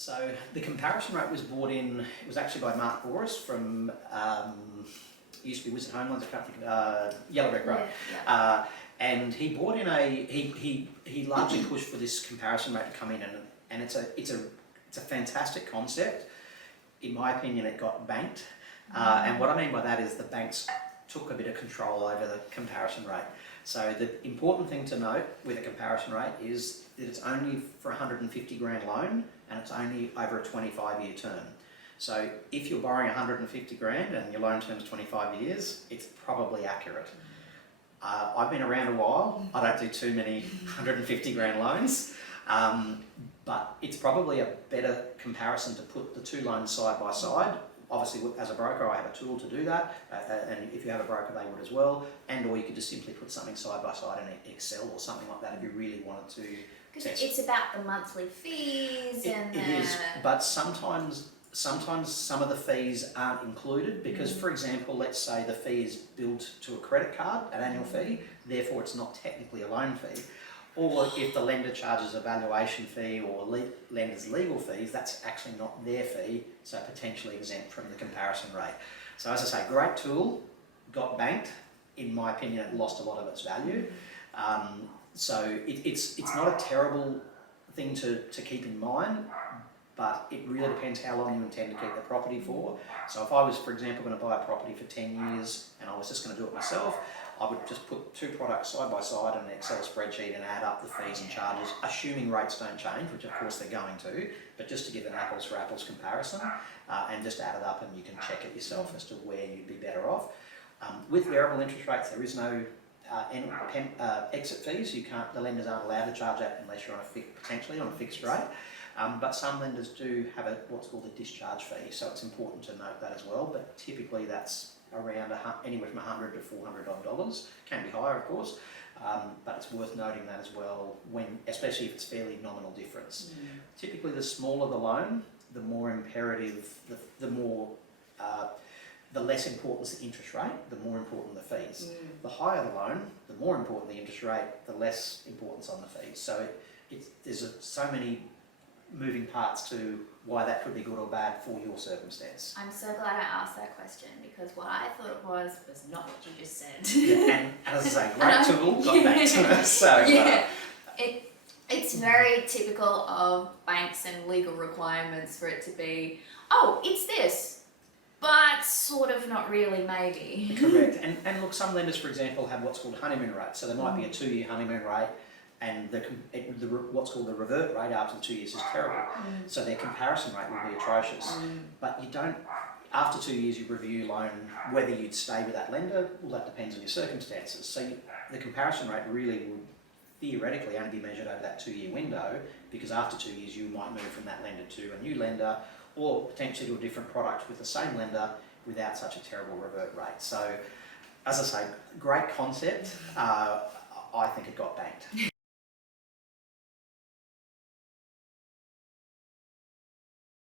So the comparison rate was brought in, it was actually by Mark Boris from, used to be Wizard Homelands, I can't think of, Yellow Brick Road. Yeah. And he brought in he largely pushed for this comparison rate to come in, and it's a fantastic concept. In my opinion, it got banked. And what I mean by that is the banks took a bit of control over the comparison rate. So the important thing to note with a comparison rate is that it's only for a 150 grand loan, and it's only over a 25-year term. So if you're borrowing 150 grand and your loan term is 25 years, it's probably accurate. I've been around a while. I don't do too many 150 grand loans, but it's probably a better comparison to put the two loans side by side. Obviously, as a broker, I have a tool to do that, and if you have a broker, they would as well. And or you could just simply put something side by side in Excel or something like that if you really wanted to. Because it's about the monthly fees and it is, but sometimes some of the fees aren't included because, for example, let's say the fee is billed to a credit card, an annual fee, therefore it's not technically a loan fee. Or if the lender charges a valuation fee or lender's legal fees, that's actually not their fee, so potentially exempt from the comparison rate. So as I say, great tool, got banked. In my opinion, it lost a lot of its value. So it's not a terrible thing to keep in mind, but it really depends how long you intend to keep the property for. So if I was, for example, going to buy a property for 10 years and I was just going to do it myself, I would just put two products side by side on an Excel spreadsheet and add up the fees and charges, assuming rates don't change, which of course they're going to, but just to give an apples for apples comparison, and just add it up and you can check it yourself as to where you'd be better off. With variable interest rates, there is no exit fees. The lenders aren't allowed to charge that unless you're on potentially on a fixed rate. But some lenders do have what's called a discharge fee, so it's important to note that as well. But typically that's around anywhere from $100 to $400. Can be higher, of course, but it's worth noting that as well, especially if it's fairly nominal difference. Typically, the smaller the loan, the more imperative, the less important the interest rate, the more important the fees. The higher the loan, the more important the interest rate, the less importance on the fees. So there's so many moving parts to why that could be good or bad for your circumstance. I'm so glad I asked that question because what I thought it was not what you just said. Yeah, and as I say, great tool, got back to us. So, yeah, it's very typical of banks and legal requirements for it to be, oh, it's this, but sort of not really, maybe. Correct. And look, some lenders, for example, have what's called honeymoon rate. So there might be a 2-year honeymoon rate, and what's called the revert rate after the 2 years is terrible. So their comparison rate will be atrocious. But you don't, after 2 years you review your loan, whether you'd stay with that lender, well that depends on your circumstances. So the comparison rate really would theoretically only be measured over that 2-year window, because after 2 years you might move from that lender to a new lender, or potentially to a different product with the same lender without such a terrible revert rate. So as I say, great concept. I think it got banked.